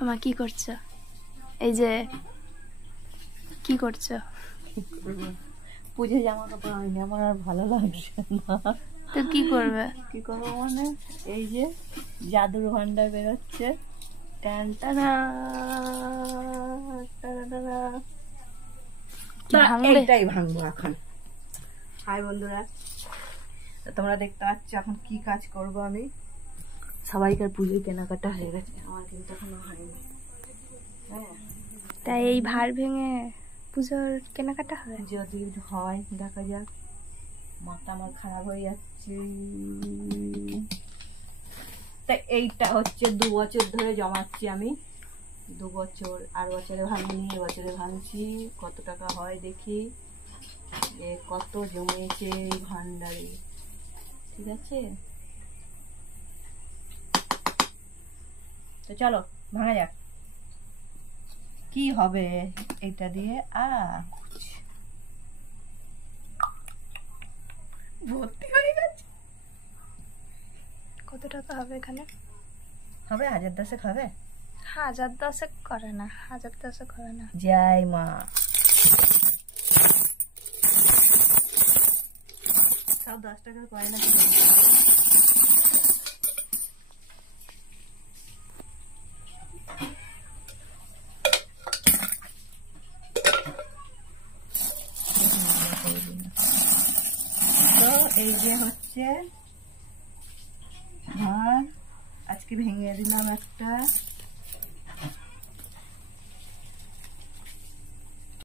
আমা কি করছো? এই যে কি করছো? পুজো জামা কাপড় আনিনি, আমার আর ভালো লাগছে না। তো কি করবে? কি করবো মানে এই যে জাদুর ভান্ডার বেরোচ্ছে, টান টানা এইটাই ভাঙবো এখন। হাই বন্ধুরা, তোমরা দেখতে পাচ্ছ এখন কি কাজ করব আমি। সবাইকার পুজোর কেনাকাটা হয়ে গেছে, আমার কিন্তু এখনো হয়নি। হ্যাঁ, তাই এই ভার ভেঙে পুজোর কেনাকাটা হবে? যদি হয় দেখা যাক। মাথা আমার খারাপ হয়ে যাচ্ছে। তাই এইটা হচ্ছে 2 বছর ধরে জমাচ্ছি আমি, 2 বছর। আর বছরে ভাঙিনি, বছরে ভাঙছি। কত টাকা হয় দেখি, কত জমেছে এই ভান্ডারে। ঠিক আছে, তো চলো ভাঙা যাক। কি হবে এটা দিয়ে? ভর্তি হয়ে গেছে। কত টাকা হবে এখানে? হবে 1000-10 হবে। 1010 করে না, 1010 করে না। জয় মা। সব 10 টাকার কয়েন আছে। তো এই যে হচ্ছে ভার, আজকে ভেঙে দিলাম একটা।